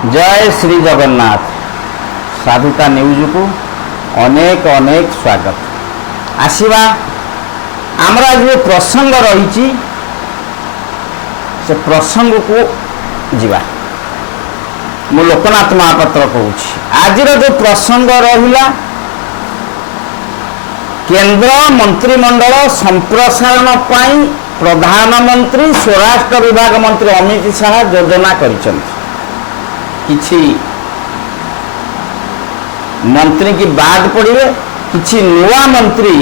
जय श्री जगन्नाथ। साधुता न्यूज को अनेक अनेक स्वागत। आसवा आमर जो प्रसंग रही से प्रसंग को जीवा मु लोकनाथ महापात्र कहूँ। आज जो प्रसंग रहा केंद्र मंत्रिमंडल संप्रसारण पाई प्रधानमंत्री स्वराष्ट्र विभाग मंत्री अमित शाह योजना करिसेंति। किछि मंत्री की बाद पड़े किछि नुआ मंत्री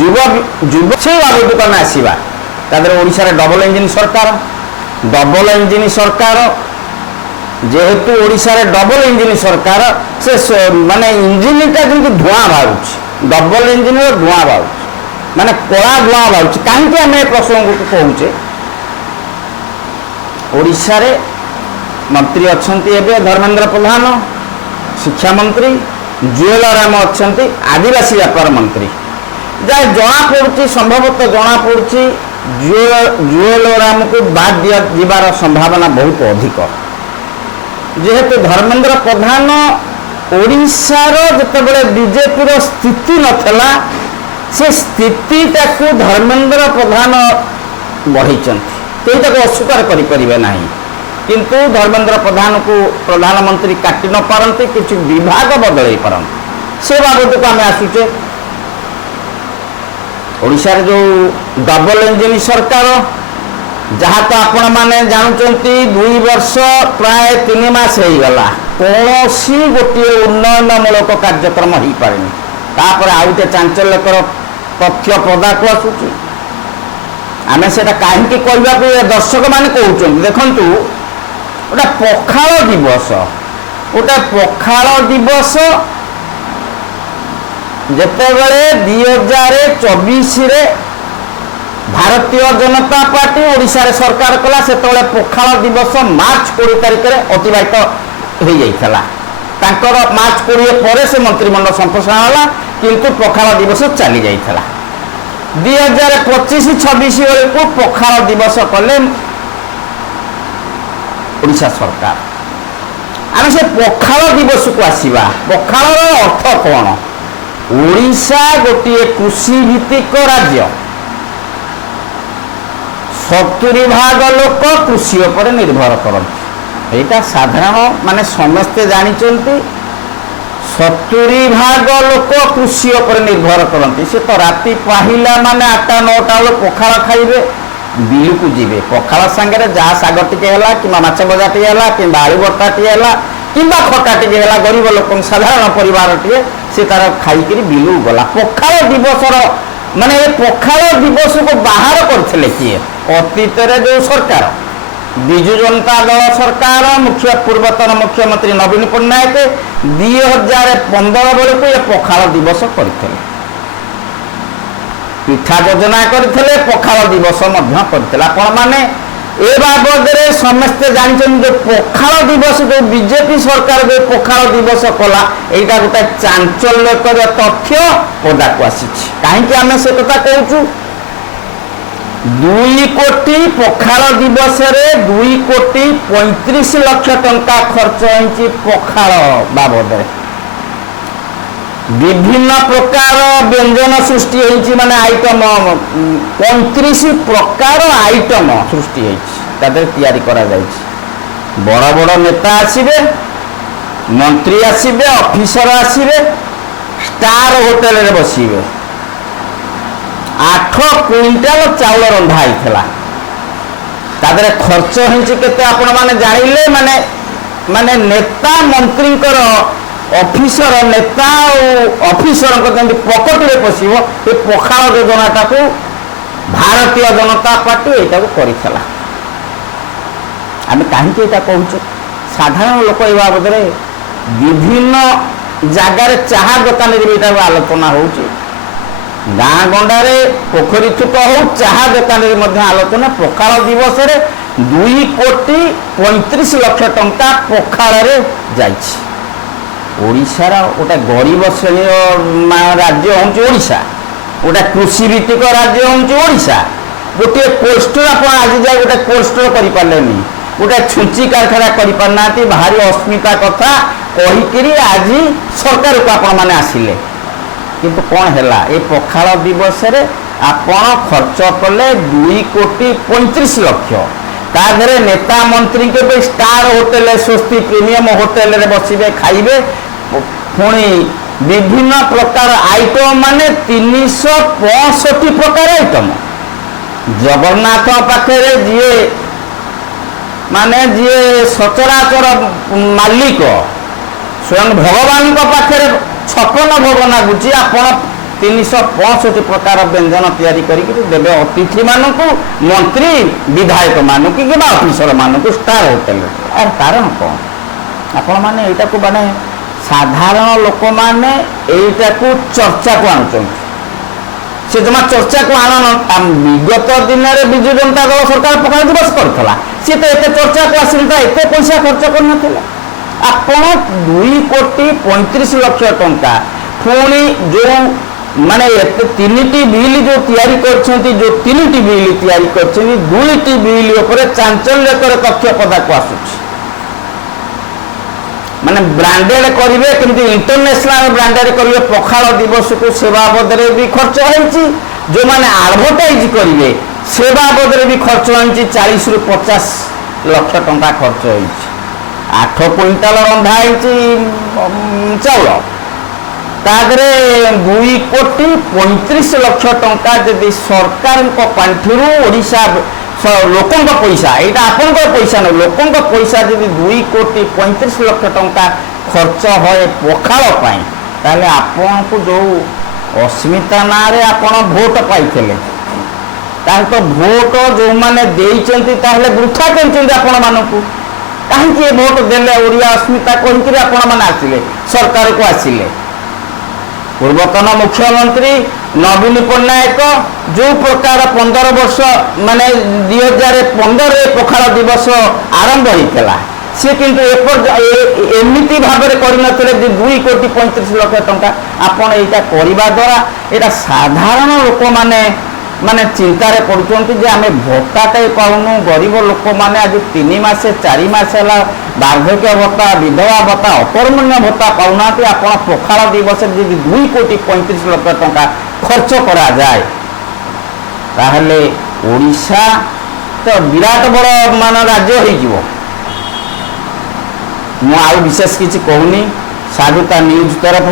युव से बाबू कम आसवा ओडिशा रे डबल इंजिन सरकार जेहेतु ओडिशा रे डबल इंजिन सरकार से माने इंजिन टा जो धुआं बाहर डबल इंजिन धुआं बाहर माने कला धुआं बाहर कहीं आम प्रसंग को कहूचे। ओडिशा रे मंत्री अच्छा धर्मेंद्र प्रधान शिक्षा मंत्री, जुएल राम अच्छा आदिवासी व्यापार मंत्री। जहाँ जना पड़ी संभवतः जना पड़ी जुएल राम को बाद दिया जीवार संभावना बहुत अधिक जेहेतु धर्मेंद्र प्रधान ओडिशार जितेबाला बीजेपी स्थिति नथला से स्थितिटा को धर्मेंद्र प्रधान बढ़ई कई अस्वीकार करें ना किंतु धर्मेंद्र प्रधान को प्रधानमंत्री काटि न पारती किसी विभाग बदल पारती से बाबद को आम आसुचे। ओडिशा रे जो डबल इंजिन सरकार जहाँ तो आपण मैंने जानते 2 वर्ष प्राय 3 मास हो गला कौन सी गोटे उन्नयनमूलक कार्यक्रम हो पारे तापर आउटे चांचल्यकर तथ्य पदा को आसूची। आम से कहीं कहवाक दर्शक मैंने कहते देखु गोटे पखाल दिवस गोटे पखाल दिवस जेतेबेले 2024 रे भारतीय जनता पार्टी ओडिशा रे सरकार कला से पखाल दिवस मार्च 20 तारिख में अतिबाहित हो जाइथला। तांकर मार्च 20 पर से मंत्रिमंडल संप्रसारण होला किंतु पखाल दिवस चली जाइथला। 2025-26 बेलू पखाल दिवस कले ओडिशा सरकार। आम से पखाल दिवस को आसवा पखाल अर्थ कौन? ओडिशा गोटे कृषि भित्तिक राज्य 70% लोक कृषि पर निर्भर करते। यहाँ साधारण माने समस्ते जानते 70% लोक कृषि पर निर्भर करते। से तो राति पाहिला माने 8-9टा बेल पखाल खाइबे बिलू को जीवे पखाल सांगे जहाँ शाग टे कि माछ भजा टे कि आलू भर्ता टे कि खटा टे गरीब लोक साधारण परिवार टे से तार खाई बिलू गला। पखाल दिवस माने पखाल दिवस को बाहर करते किए अतीत जो सरकार विजु जनता दल सरकार पूर्वतन मुख्यमंत्री नवीन पट्टनायक 2015 बेलू ये पखाल दिवस करते पिठा योजना करते पखाल दिवस करते। आपण मैंने ए बाबद समस्ते जानते पखाल दिवस जो बीजेपी सरकार जो पखाल दिवस कला यहाँ गोटे चांचल्यकर तथ्य पदा को आसी कहीं आम से कथा कहूँ 2 कोटी पखाल दिवस 2 कोटी 35 लाख टंका खर्च हो पखाल बाबद विभिन्न प्रकार व्यंजन सृष्टि होती माने आइटम 35 प्रकार आइटम सृष्टि होती करा जाइछि। बड़ बड़ नेता आसिबे मंत्री आसिबे ऑफिसर आसिबे स्टार होटेल रे बसिबे 8 क्विंटाल चाउल रंधा होइथला तादरे खर्च होइछि केते आपण माने जानिले माने माने नेता मंत्री ऑफिसर नेता ऑफिसर पकेट में पशिव ये पखाल योजनाटा को भारतीय जनता पार्टी यहाँ कर आम कहीं कहूँ साधारण लोक ये बाबद विभिन्न जगार चाह दुकान भी आलोचना हो गाँ गंडारे पोखरी थुक हो चाह दुकान आलोचना पखाल दिवस 2 कोटी 35 लाख टंका पखाल जाइछि। ओडिशार गोटे गरीब श्रेणी राज्य हूँ ओडिशा गोटे कृषि भित्तिक राज्य हूँ ओडिशा गोटे कोल्ड स्टोर आप आज जाए गोटे कोल्ड स्टोर कर गोटे छुंची कारखाना करना भारी अस्मिता कथा कहीकि आज सरकार को आपण मैंने आसिले किंतु कौन है ये पखाल दिवस रे आपण खर्च कले 2,35,00,000 ताधरे नेता मंत्री के स्टार होटेल स्वस्ति प्रीमियम होटेल रे बसिबे खाइबे पुणी विभिन्न प्रकार आइटम माने 365 प्रकार आइटम जगन्नाथ पाखे जी माने जी सचराचर मालिक स्वयं भगवान पाखे 56 भोग नागुची आपण 365 प्रकार व्यंजन तैयारी करके देवे अतिथि मानक मंत्री विधायक मानक कि ऑफिसर मानक स्टार होटेल यार कारण कौन आपण मैंने यहाँ को माने साधारण लोक मैंने यहाँ को चर्चा को आणुचंती से जमा चर्चा को आन विगत दिन में विजु जनता दल सरकार पखाल दिवस करता सी तो एत चर्चा को आसता एत पैसा खर्च करना आपण 2,35,00,000 टंका पुणी जो माने 3टी बिल जो तैयारी करछंती जो 3टी बिल तैयारी करछंती 2टी बिल ऊपर चांचल्यकर तथ्य पदाक आसुछि माने ब्रांडेड करिवे किंतु इंटरनेशनल ब्रांडेड करिवे पखाल दिवस को सेवा बदरे भी खर्च होइछि जो माने एडवर्टाइज करिवे सेवा बदरे भी खर्च होइछि 40 रु 50 लाख टंका खर्च होइछि 8 क्विंटाल रंधा होइछि चाउल तादरे 2,35,00,000 टंका जदि सरकार पांठिरू ओडिशा लोकंक पैसा यहाँ आपण पैसा न लोकंक पैसा जदि 2,35,00,000 टंका खर्च होए पखाल ताले आपण को जो अस्मिता ना रे आपण भोट पाइथिले ताल तो भोट जो माने देइचंती ताले वृथा करचंती आपण मानकू काहे भोट देले ओडिया अस्मिता कहि आपण माने आसिले सरकार को आसिले पूर्वतन मुख्यमंत्री नवीन पट्टनायक जो प्रकार 15 वर्ष माने 2015 पखाल दिवस आरंभ होता सी किंतु एमती भाव में करते 2,35,00,000 टंका आपण यहाँ करने द्वारा यहाँ साधारण लोक मैंने माने चिंतार पड़ुंट जे आम भत्ताटे पाऊनु गरीब लोक मैंने आज 3 मास 4 मास है वार्धक्य भत्ता विधवा भत्ता अकर्मण्य भत्ता पाऊना आप पखाल दिवस जी 2,35,00,000 टंका खर्च करा जाए ताहले ओडिशा तो विराट बड़ मान राज्य हो विशेष किसी कहूनी साधुता न्यूज तरफ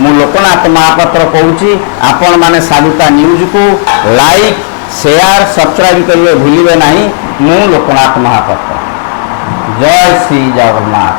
मु लोकनाथ महापात्र कहूँ आपण माने साधुता न्यूज को लाइक शेयर सब्सक्राइब करेंगे भूलिए नहीं मु लोकनाथ महापात्र जय श्री जगन्नाथ।